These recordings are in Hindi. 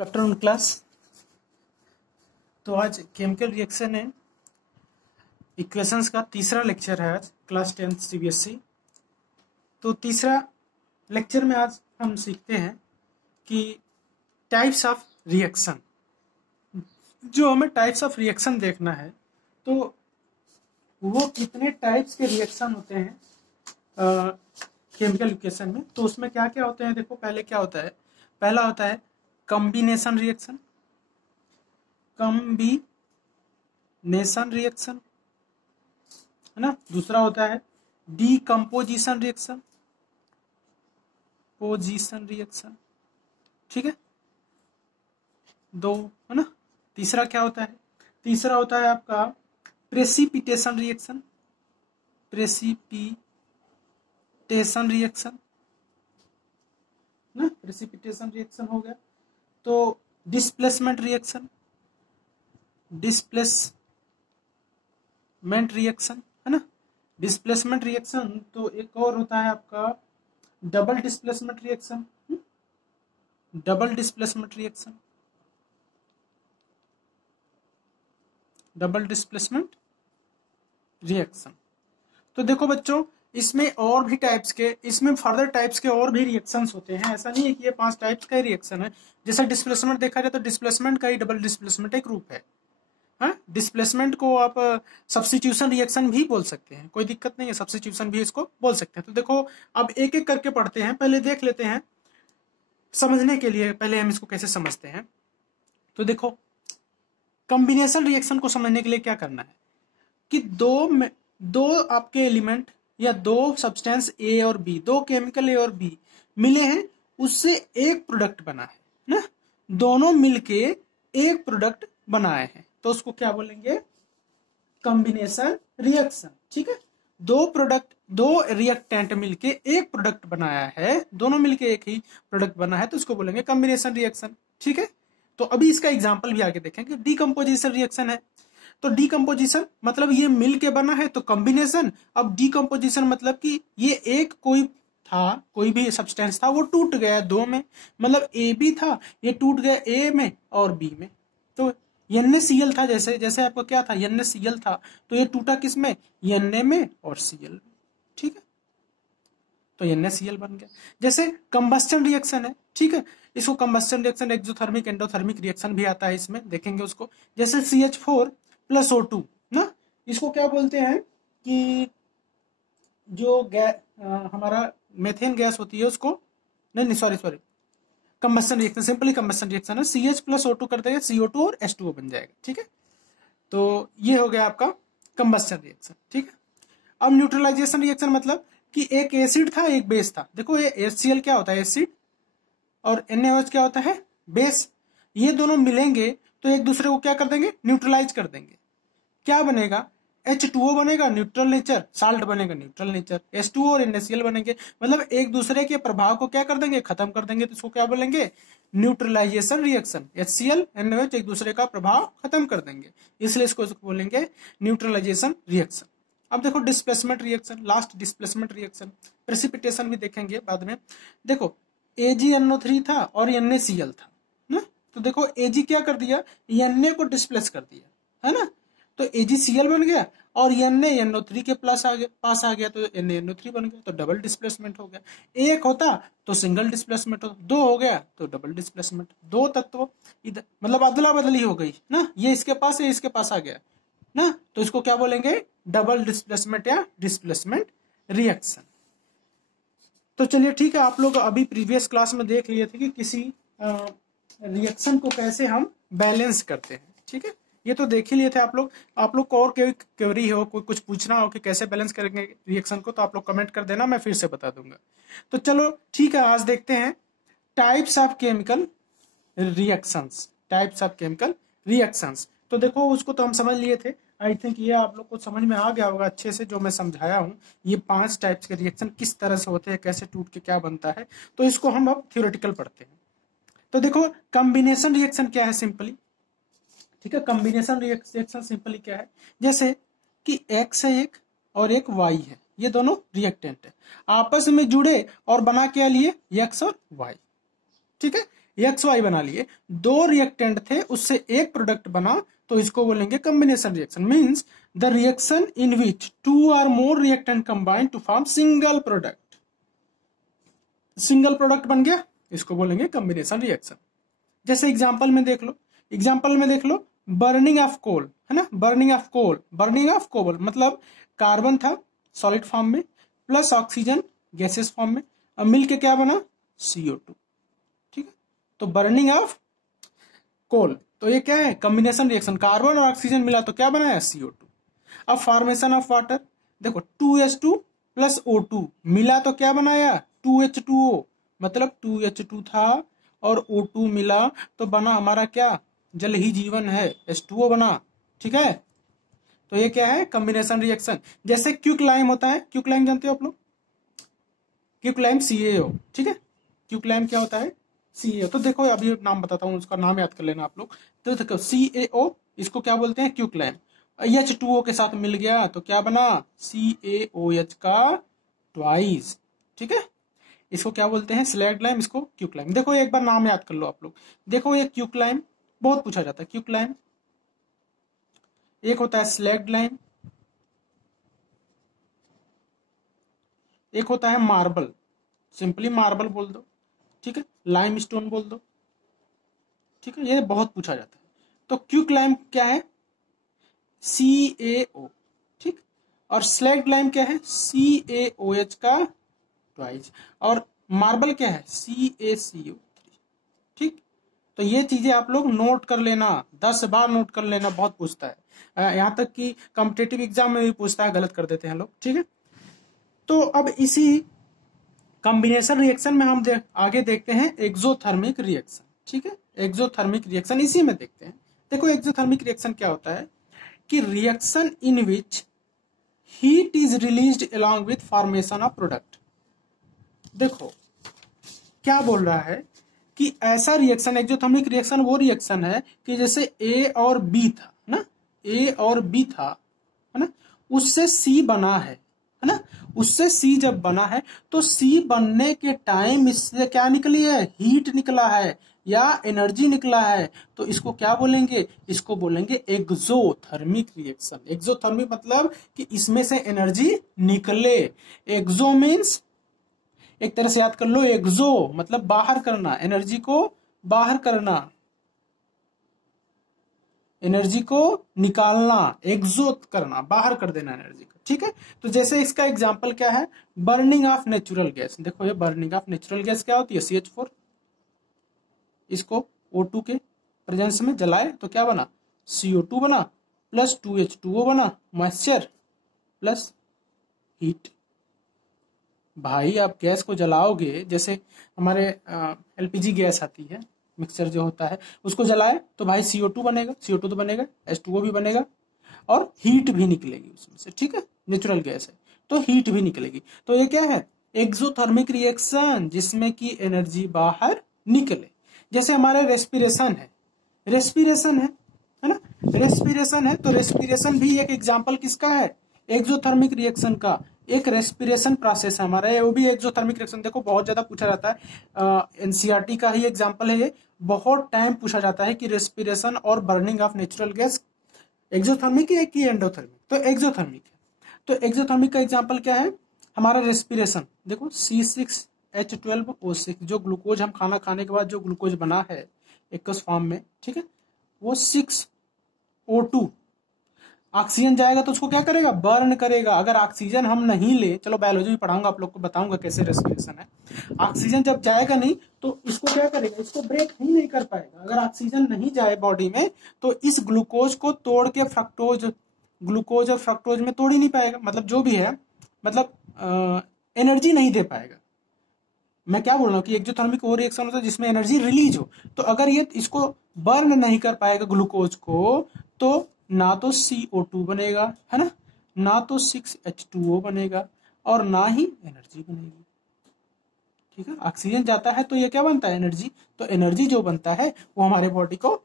Afternoon class. तो आज केमिकल रिएक्शन है इक्वेशंस का तीसरा लेक्चर है। आज क्लास 10 सीबीएसई। तो तीसरा लेक्चर में आज हम सीखते हैं कि टाइप्स ऑफ रिएक्शन। जो हमें टाइप्स ऑफ रिएक्शन देखना है तो वो कितने टाइप्स के रिएक्शन होते हैं केमिकल इक्वेशन में। तो उसमें क्या क्या होते हैं देखो। पहले क्या होता है, पहला होता है कॉम्बिनेशन रिएक्शन, कॉम्बिनेशन रिएक्शन है ना। दूसरा होता है डीकम्पोजिशन रिएक्शन, पोजिशन रिएक्शन, ठीक है, दो है ना। तीसरा क्या होता है, तीसरा होता है आपका प्रेसिपिटेशन रिएक्शन, प्रेसिपिटेशन रिएक्शन ना, प्रेसिपिटेशन रिएक्शन हो गया। तो डिस्प्लेसमेंट रिएक्शन, डिस्प्लेसमेंट रिएक्शन है ना। डिस्प्लेसमेंट रिएक्शन तो एक और होता है आपका double displacement reaction, double displacement reaction, double displacement reaction. तो देखो बच्चों, इसमें और भी टाइप्स के, इसमें फर्दर टाइप्स के और भी रिएक्शंस होते हैं। ऐसा नहीं है कि ये 5 टाइप्स का ही रिएक्शन है। जैसे डिस्प्लेसमेंट देखा जाए तो डिस्प्लेसमेंट का ही डबल डिस्प्लेसमेंट एक रूप है। डिस्प्लेसमेंट को आप सब्स्टिट्यूशन रिएक्शन भी बोल सकते हैं, कोई दिक्कत नहीं है, सब्स्टिट्यूशन भी इसको बोल सकते हैं। तो देखो अब एक एक करके पढ़ते हैं। पहले देख लेते हैं समझने के लिए, पहले हम इसको कैसे समझते हैं। तो देखो कॉम्बिनेशन रिएक्शन को समझने के लिए क्या करना है कि दो आपके एलिमेंट या दो सब्सटेंस ए और बी, दो केमिकल ए और बी मिले हैं, उससे एक प्रोडक्ट बना है ना। दोनों मिलके एक प्रोडक्ट बनाए हैं तो उसको क्या बोलेंगे, कॉम्बिनेशन रिएक्शन, ठीक है। दो प्रोडक्ट, दो रिएक्टेंट मिलके एक प्रोडक्ट बनाया है, दोनों मिलके एक ही प्रोडक्ट बना है तो उसको बोलेंगे कॉम्बिनेशन रिएक्शन, ठीक है। तो अभी इसका एग्जांपल भी आगे देखेंगे। डीकम्पोजिशन रिएक्शन है तो डीकम्पोजिशन मतलब ये मिल के बना है तो कॉम्बिनेशन। अब डीकम्पोजिशन मतलब कि ये एक कोई था, कोई भी सब्सटेंस था, वो टूट गया दो में, मतलब ए बी था, ये टूट गया ए में और बी में। तो NaCl था, जैसे जैसे आपको क्या था, NaCl था, तो ये टूटा किस में, Na में और Cl में, ठीक है। तो NaCl बन गया। जैसे कंबस्टन रिएक्शन है, ठीक है, इसको combustion reaction exothermic endothermic reaction भी आता है, इसमें देखेंगे उसको। जैसे CH4 + O2 ना, इसको क्या बोलते हैं कि जो हमारा मेथेन गैस होती है उसको, नहीं sorry combustion reaction, simply combustion reaction है। CH + O2 कर देगा CO2 और H2O बन जाएगा, ठीक है। तो ये हो गया आपका कंबस्टन रिएक्शन, ठीक है। अब न्यूट्रलाइजेशन रिएक्शन मतलब कि एक एसिड था एक बेस था। देखो ये HCl क्या होता है, एसिड, और NaOH क्या होता है, बेस। ये दोनों मिलेंगे तो एक दूसरे को क्या कर देंगे, न्यूट्रलाइज कर देंगे। क्या बनेगा, H2O बनेगा न्यूट्रल नेचर, साल्ट बनेगा न्यूट्रल नेचर, H2O और NaCl बनेंगे, मतलब एक दूसरे के प्रभाव को क्या कर देंगे, खत्म कर देंगे। तो इसको क्या बोलेंगे, न्यूट्रलाइजेशन रिएक्शन। HCl NaOH एक दूसरे का प्रभाव खत्म कर देंगे, इसलिए इसको बोलेंगे न्यूट्रलाइजेशन रिएक्शन। अब देखो displacement reaction, last displacement reaction. Precipitation भी देखेंगे बाद में। देखो AgNO3 था और NaCl था ना, तो देखो Ag क्या कर दिया, Na को डिस्प्लेस कर दिया, है ना। तो AgCl बन गया और NaNO3 के पास आ गया तो NaNO3 बन गया, तो डबल डिस्प्लेसमेंट हो गया। एक होता तो सिंगल डिस्प्लेसमेंट होता, दो हो गया तो डबल डिस्प्लेसमेंट। दो तत्व इधर मतलब अदला बदली हो गई ना, ये इसके पास है, इसके पास आ गया ना, तो इसको क्या बोलेंगे, डबल डिस्प्लेसमेंट या डिस्प्लेसमेंट रिएक्शन। तो चलिए ठीक है, आप लोग अभी प्रीवियस क्लास में देख लिए थे कि किसी रिएक्शन को कैसे हम बैलेंस करते हैं, ठीक है। ये तो देख ही लिए थे आप लोग। आप लोग को और कोई क्वेरी हो, कोई कुछ पूछना हो कि कैसे बैलेंस करेंगे रिएक्शन को, तो आप लोग कमेंट कर देना, मैं फिर से बता दूंगा। तो चलो ठीक है, आज देखते हैं types of chemical reactions, types of chemical reactions. तो देखो उसको तो हम समझ लिए थे, आई थिंक ये आप लोग को समझ में आ गया होगा अच्छे से, जो मैं समझाया हूँ। ये 5 टाइप्स के रिएक्शन किस तरह से होते हैं, कैसे टूट के क्या बनता है, तो इसको हम अब थ्योरेटिकल पढ़ते हैं। तो देखो कॉम्बिनेशन रिएक्शन क्या है, सिंपली, ठीक है। कॉम्बिनेशन रिएक्शन सिंपली क्या है, जैसे कि X है एक और एक Y है, ये दोनों रिएक्टेंट है, आपस में जुड़े और बना क्या लिए, X और Y, ठीक है। एक्स वाई बना लिए, दो रिएक्टेंट थे उससे एक प्रोडक्ट बना, तो इसको बोलेंगे combination reaction. Means the reaction in which two or more reactant combine to form single product. Single product बन गया, इसको बोलेंगे कॉम्बिनेशन रिएक्शन। जैसे एग्जांपल में देख लो, बर्निंग ऑफ कोल, है ना, बर्निंग ऑफ कोल मतलब कार्बन था सॉलिड फॉर्म में प्लस ऑक्सीजन गैसेस फॉर्म में, अब मिलके क्या बना, CO2। ठीक है, तो बर्निंग ऑफ कोल, तो ये क्या है, कॉम्बिनेशन रिएक्शन, कार्बन और ऑक्सीजन मिला तो क्या बनाया, CO2। अब फॉर्मेशन ऑफ वाटर, देखो 2H2 प्लस O2 मिला तो क्या बनाया, 2H2O, मतलब 2H2 था और O2 मिला तो बना हमारा क्या, जल ही जीवन है, H2O बना। ठीक है, तो ये क्या है, कॉम्बिनेशन रिएक्शन। जैसे क्विकलाइम होता है, क्विकलाइम जानते हो आप लोग, क्विकलाइम CaO। ठीक है, क्विकलाइम क्या होता है, CaO। तो देखो अभी नाम बताता हूँ, उसका नाम याद कर लेना आप लोग। तो देखो CaO, इसको क्या बोलते हैं, क्विकलाइम। H2O के साथ मिल गया तो क्या बना, CaOH का ट्वाइस। ठीक है, इसको क्या बोलते हैं, स्लैग लाइम, इसको क्विकलाइम। देखो एक बार नाम याद कर लो आप लोग। देखो ये क्विकलाइम बहुत पूछा जाता है, क्विकलाइम। एक होता है स्लैग लाइम, एक होता है मार्बल, सिंपली मार्बल बोल दो। ठीक है, लाइम स्टोन बोल दो। ठीक है, ये बहुत पूछा जाता है। तो क्विकलाइम क्या है, CaO। ठीक, और स्लैग लाइम क्या है, CaOH का ट्वाइस, और मार्बल क्या है, CaCO3। ठीक, तो ये चीजें आप लोग नोट कर लेना, 10 बार नोट कर लेना, बहुत पूछता है। यहां तक कि कॉम्पिटेटिव एग्जाम में भी पूछता है, गलत कर देते हैं लोग। ठीक है, तो अब इसी कॉम्बिनेशन रिएक्शन में हम आगे देखते हैं एक्सोथर्मिक रिएक्शन। ठीक है, एक्सोथर्मिक रिएक्शन इसी में देखते हैं। देखो एक्सोथर्मिक रिएक्शन क्या होता है कि reaction in which heat is released along with formation of product. देखो क्या बोल रहा है कि ऐसा रिएक्शन, एक्सोथर्मिक रिएक्शन वो रिएक्शन है कि जैसे A और B था ना, A और B था, है ना, उससे C बना है ना, उससे C जब बना है तो C बनने के टाइम इससे क्या निकली है, हीट निकला है या एनर्जी निकला है, तो इसको क्या बोलेंगे, इसको बोलेंगे एक्सोथर्मिक रिएक्शन। एक्सोथर्मिक मतलब कि इसमें से एनर्जी निकले। एक्सो मीन्स एक तरह से याद कर लो, एक्सो मतलब बाहर करना, एनर्जी को बाहर करना, एनर्जी को निकालना, एक्सोट करना, बाहर कर देना एनर्जी को। ठीक है, तो जैसे इसका एग्जांपल क्या है, बर्निंग ऑफ नेचुरल गैस। देखो ये बर्निंग ऑफ नेचुरल गैस क्या होती है, CH4, इसको O2 के प्रेजेंस में जलाए तो क्या बना, CO2 बना प्लस 2H2O बना, मॉइस्चर प्लस हीट। भाई आप गैस को जलाओगे, जैसे हमारे LPG गैस आती है, मिक्सचर जो होता है, उसको जलाए तो भाई CO2 बनेगा, CO2 तो बनेगा, H2O भी बनेगा और हीट भी निकलेगी उसमें से। ठीक है, नेचुरल गैस है तो हीट भी निकलेगी। तो ये क्या है, एक्सोथर्मिक रिएक्शन, जिसमें की एनर्जी बाहर निकले। जैसे हमारा रेस्पिरेशन है, रेस्पिरेशन है ना, रेस्पिरेशन है, तो रेस्पिरेशन भी एक एग्जांपल किसका है, एक्सोथर्मिक रिएक्शन का। एक रेस्पिरेशन प्रोसेस है हमारा, वो भी एक्सोथर्मिक रिएक्शन। देखो बहुत ज्यादा पूछा जाता है, NCERT का ही एग्जांपल है ये, बहुत टाइम पूछा जाता है कि रेस्पिरेशन और burning of natural gas exothermic है कि एंडोथर्मिक, तो एक्सोथर्मिक है। तो एक्सोथर्मिक का एग्जांपल क्या है, हमारा रेस्पिरेशन। देखो C6H12O6, जो ग्लूकोज हम खाना खाने के बाद जो ग्लूकोज बना है एक्वस फॉर्म में, ठीक है, वो 6O2, ऑक्सीजन जाएगा तो उसको क्या करेगा, बर्न करेगा। अगर ऑक्सीजन हम नहीं ले, चलो बायोलॉजी भी पढ़ाऊंगा आप लोग को, बताऊंगा कैसे रेस्पिरेशन है। ऑक्सीजन जब जाएगा नहीं तो इसको क्या करेगा, इसको ब्रेक ही नहीं कर पाएगा। अगर ऑक्सीजन नहीं जाए बॉडी में तो इस ग्लूकोज को तोड़ के फ्रक्टोज, ग्लूकोज और फ्रक्टोज में तोड़ ही नहीं पाएगा, मतलब जो भी है, मतलब एनर्जी नहीं दे पाएगा। मैं क्या बोल रहा हूँ कि एक्सोथर्मिक वो रिएक्शन होता है जिसमें एनर्जी रिलीज हो। तो अगर ये इसको बर्न नहीं कर पाएगा ग्लूकोज को, तो ना तो CO2 बनेगा, है ना तो 6H2O बनेगा और ना ही एनर्जी बनेगी। ठीक है, ऑक्सीजन जाता है तो ये क्या बनता है, एनर्जी। तो एनर्जी जो बनता है वो हमारे बॉडी को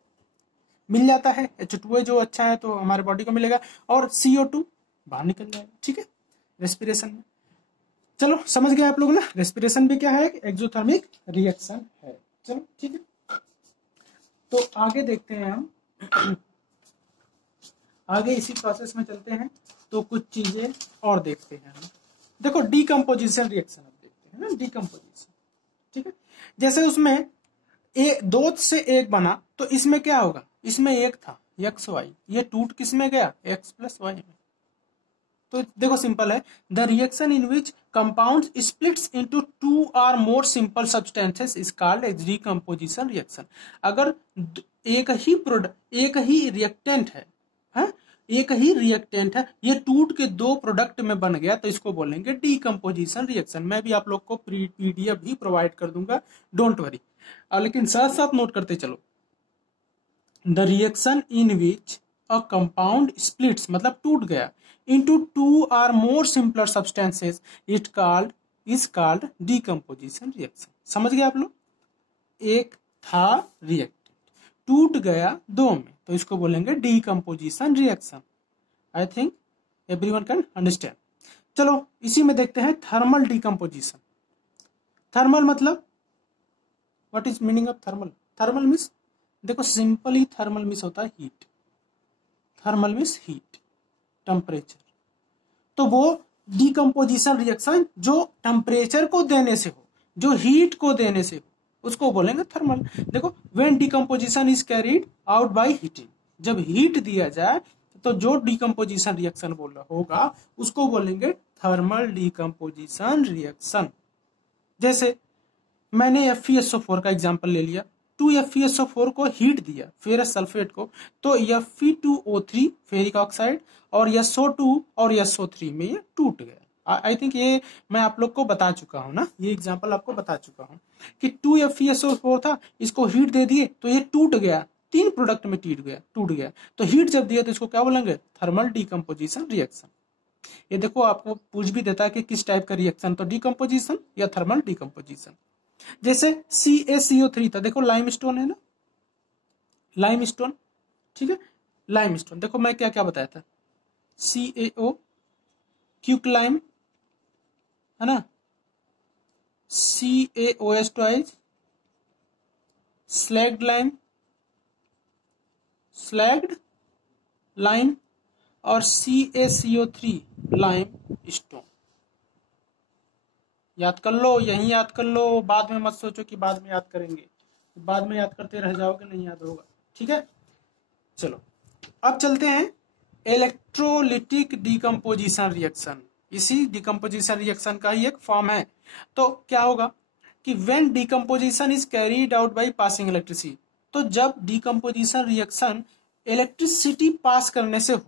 मिल जाता है, H2O जो अच्छा है तो हमारे बॉडी को मिलेगा, और CO2 बाहर निकल जाएगा। ठीक है, रेस्पिरेशन में। चलो समझ गए आप लोग ना, रेस्पिरेशन भी क्या है, एक्सोथर्मिक रिएक्शन है। चलो ठीक है। तो आगे देखते हैं हम आगे इसी प्रोसेस में चलते हैं, तो कुछ चीजें और देखते हैं हम। देखो डीकम्पोजिशन रिएक्शन अब देखते हैं ना, डीकम्पोजिशन। ठीक है, जैसे उसमें दो से एक बना, तो इसमें क्या होगा, इसमें एक था एक्स वाई, ये टूट किस में गया, एक्स प्लस वाई में। तो देखो सिंपल है, the reaction in which compound splits into two or more simple substances is called as decomposition reaction. अगर एक ही रिएक्टेंट है, एक ही रिएक्टेंट है, ये टूट के दो प्रोडक्ट में बन गया, तो इसको बोलेंगे डीकम्पोजिशन रिएक्शन। मैं भी आप लोग को पीडीएफ भी प्रोवाइड कर दूंगा, डोंट वरी। लेकिन साथ साथ नोट करते चलो, the reaction in which a compound splits मतलब टूट गया into two or more simpler substances is called decomposition reaction। समझ गए आप लोग, एक था रिएक्टेंट टूट गया दो में, तो इसको बोलेंगे decomposition reaction. I think everyone can understand. चलो इसी में देखते हैं थर्मल डीकम्पोजिशन। थर्मल मतलब what is meaning of thermal? Thermal means, देखो सिंपली थर्मल मीन्स होता है heat. Thermal means heat, temperature. तो वो डीकम्पोजिशन रिएक्शन जो टेम्परेचर को देने से हो, जो हीट को देने से हो, उसको बोलेंगे थर्मल। देखो when decomposition is carried out by heating, जब हीट दिया जाए तो जो डीकम्पोजिशन रिएक्शन बोल रहा होगा उसको बोलेंगे थर्मल डीकम्पोजिशन रिएक्शन। जैसे मैंने FeSO4 का एग्जांपल ले लिया, 2FeSO4 को हीट दिया फेरस सल्फेट को, तो Fe2O3 फेरिक ऑक्साइड और SO2 और SO3 में ये टूट गया। आई थिंक ये मैं आप लोग को बता चुका हूं ना, ये एग्जांपल आपको बता चुका हूं कि 2FeSO4 था, इसको हीट दे दिए तो ये टूट गया, तीन प्रोडक्ट में टूट गया। तो हीट जब दिया तो इसको क्या बोलेंगे, थर्मल डीकम्पोजिशन रिएक्शन। ये देखो आपको पूछ भी देता है कि किस टाइप का रिएक्शन, तो डीकम्पोजिशन या थर्मल डीकम्पोजिशन। जैसे CaCO3 था, देखो लाइमस्टोन है ना, लाइमस्टोन। ठीक है, लाइमस्टोन देखो मैं क्या क्या बताया था, CaO, क्यूकलाइम है ना, CaOH ट्वाइस, स्लैग्ड लाइम और CaCO3 लाइम स्टोन। याद कर लो, यही याद कर लो, बाद में मत सोचो कि बाद में याद करेंगे, बाद में याद करते रह जाओगे, नहीं याद होगा। ठीक है, चलो अब चलते हैं इलेक्ट्रोलिटिक डीकम्पोजिशन रिएक्शन। इसी डीकम्पोजिशन रिएक्शन का ही एक फॉर्म है। तो क्या होगा कि when decomposition is carried out by passing electricity, तो जब डीकम्पोजिशन रिएक्शन इलेक्ट्रिसिटी पास करने से हो।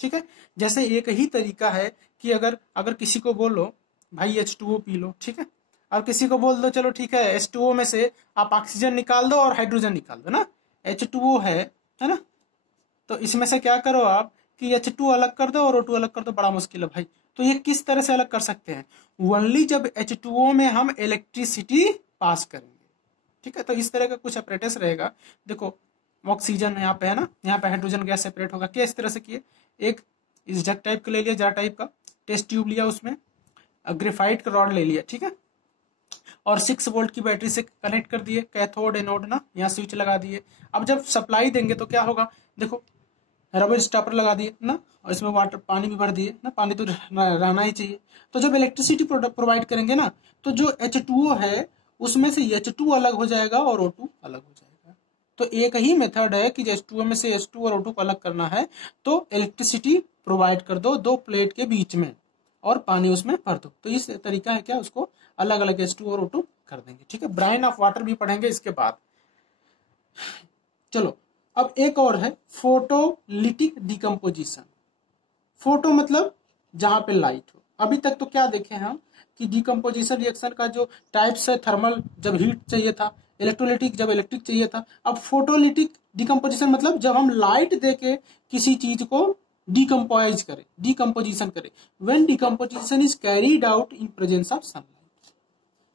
ठीक है, जैसे एक ही तरीका है कि अगर किसी को बोलो भाई H2O पी लो, ठीक है, और किसी को बोल दो चलो ठीक है H2O में से आप ऑक्सीजन निकाल दो और हाइड्रोजन निकाल दो ना, H2O है ना, तो इसमें से क्या करो आप कि H2 अलग कर दो और O2 अलग कर दो, बड़ा मुश्किल है भाई। तो ये किस तरह से अलग कर सकते हैं, ओनली जब H2O में हम इलेक्ट्रिसिटी पास करेंगे। ठीक है, तो इस तरह का कुछ अपरेटस रहेगा। देखो ऑक्सीजन यहाँ पे है ना, यहाँ पे हाइड्रोजन गैस सेपरेट होगा, क्या इस तरह से किए, एक इस जग टाइप का ले लिया, जार टाइप का टेस्ट ट्यूब लिया, उसमें ग्रेफाइट का रॉड ले लिया, ठीक है, और 6 वोल्ट की बैटरी से कनेक्ट कर दिए, कैथोड एनोड ना, यहाँ स्विच लगा दिए। अब जब सप्लाई देंगे तो क्या होगा, देखो रबर स्टॉपर लगा दिए ना, और इसमें वाटर पानी भी भर दिए ना, पानी तो रहना ही चाहिए। तो जब इलेक्ट्रिसिटी प्रोवाइड करेंगे ना, तो जो H2O है उसमें से H2 अलग हो जाएगा और O2 अलग हो जाएगा। तो एक ही मेथड है कि H2O में से H2 और O2 को अलग करना है, तो इलेक्ट्रिसिटी प्रोवाइड कर दो दो प्लेट के बीच में और पानी उसमें भर दो। तो इस तरीका है क्या, उसको अलग अलग H2 और O2 कर देंगे। ठीक है, ब्राइन ऑफ वाटर भी पढ़ेंगे इसके बाद। चलो अब एक और है फोटोलिटिक डीकम्पोजिशन। फोटो मतलब जहां पे लाइट हो। अभी तक तो क्या देखे हम कि डीकम्पोजिशन रिएक्शन का जो टाइप्स है, थर्मल जब हीट चाहिए था, इलेक्ट्रोलिटिक जब इलेक्ट्रिक चाहिए था। अब फोटोलिटिक डीकम्पोजिशन मतलब जब हम लाइट देके किसी चीज को डीकम्पोज करे, डीकम्पोजिशन करे, when decomposition is carried out in presence of sunlight.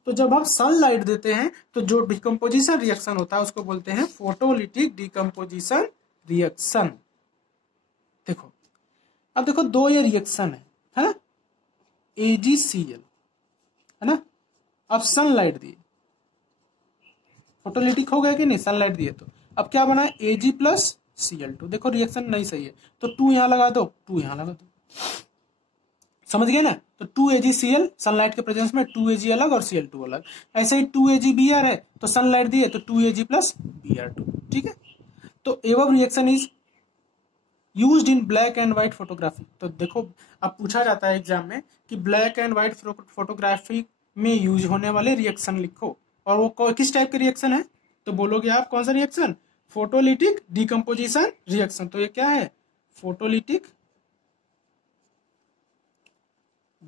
तो जब हम सनलाइट देते हैं तो जो डीकम्पोजिशन रिएक्शन होता है उसको बोलते हैं फोटोलिटिक डीकम्पोजिशन रिएक्शन। देखो अब देखो दो ये रिएक्शन है ना, AgCl है ना, अब सनलाइट दिए, फोटोलिटिक हो गया कि नहीं, सनलाइट दिए तो अब क्या बना है Ag प्लस Cl2। देखो रिएक्शन नहीं सही है तो 2 यहां लगा दो, 2 यहां लगा दो, समझ गए ना। तो 2AgCl सनलाइट के प्रेजेंस में 2Ag अलग और Cl2 अलग। ऐसे ही 2AgBr है तो सनलाइट दी है तो 2Ag प्लस Br2। ठीक है, तो एवब reaction is used in black and white photography. तो देखो अब पूछा जाता है एग्जाम में कि ब्लैक एंड व्हाइट फोटोग्राफी में यूज होने वाले रिएक्शन लिखो, और वो किस टाइप के रिएक्शन है, तो बोलोगे आप कौन सा रिएक्शन, फोटोलिटिक डिकम्पोजिशन रिएक्शन। तो ये क्या है, फोटोलिटिक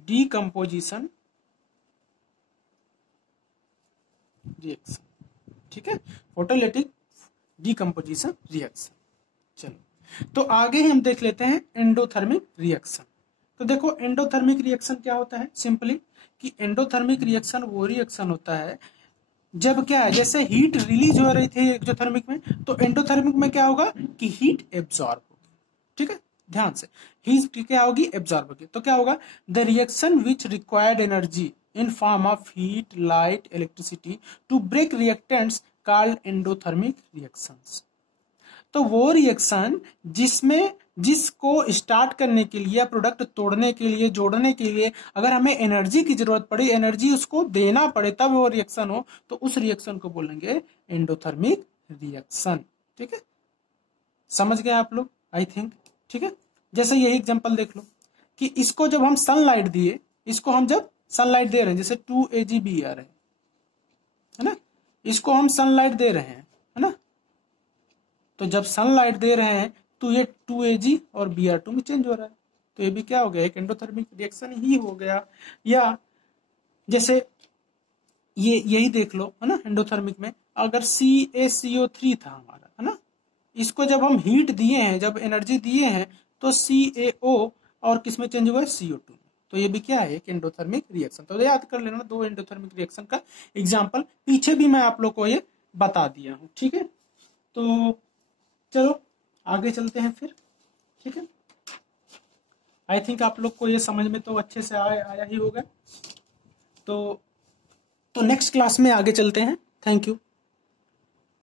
डिकम्पोजिशन रिएक्शन। ठीक है, फोटोलिटिक डिकम्पोजिशन रिएक्शन। चलो तो आगे हम देख लेते हैं एंडोथर्मिक रिएक्शन। तो देखो एंडोथर्मिक रिएक्शन क्या होता है, सिंपली कि एंडोथर्मिक रिएक्शन वो रिएक्शन होता है जब क्या है, जैसे हीट रिलीज हो रही थी एक्सोथर्मिक में, तो एंडोथर्मिक में क्या होगा कि हीट एब्जॉर्ब होगी। ठीक है, ध्यान से, हीट क्या होगी, एब्जॉर्ब होगी। तो क्या होगा, the reaction which required energy in form of heat, light, electricity to break reactants called endothermic reactions. तो वो रिएक्शन जिसको स्टार्ट करने के लिए या प्रोडक्ट तोड़ने के लिए, जोड़ने के लिए अगर हमें एनर्जी की जरूरत पड़े, एनर्जी उसको देना पड़े तब वो रिएक्शन हो, तो उस रिएक्शन को बोलेंगे एंडोथर्मिक रिएक्शन। ठीक है, समझ गए आप लोग आई थिंक। ठीक है, जैसे यही एग्जांपल देख लो कि इसको जब हम सनलाइट दिए, इसको हम जब सनलाइट दे रहे हैं, जैसे 2AgBr है ना, इसको हम सनलाइट दे रहे हैं, है ना, तो जब सनलाइट दे रहे हैं तो ये 2Ag और Br2 में चेंज हो रहा है, तो ये भी क्या हो गया, एक एंडोथर्मिक रिएक्शन ही हो गया। या जैसे ये यही देख लो, है ना, एंडोथर्मिक में अगर CaCO3 था हमारा, है ना, इसको जब हम हीट दिए हैं, जब एनर्जी दिए हैं, तो CaO और किस में चेंज हुआ है, CO2 में। तो ये भी क्या है, एक एंडोथर्मिक रिएक्शन। तो याद कर लेना, 2 एंडोथर्मिक रिएक्शन का एग्जाम्पल पीछे भी मैं आप लोग को ये बता दिया हूं। ठीक है, तो चलो आगे चलते हैं फिर। ठीक है, आई थिंक आप लोग को ये समझ में तो अच्छे से आया ही होगा। तो नेक्स्ट क्लास में आगे चलते हैं। Thank you.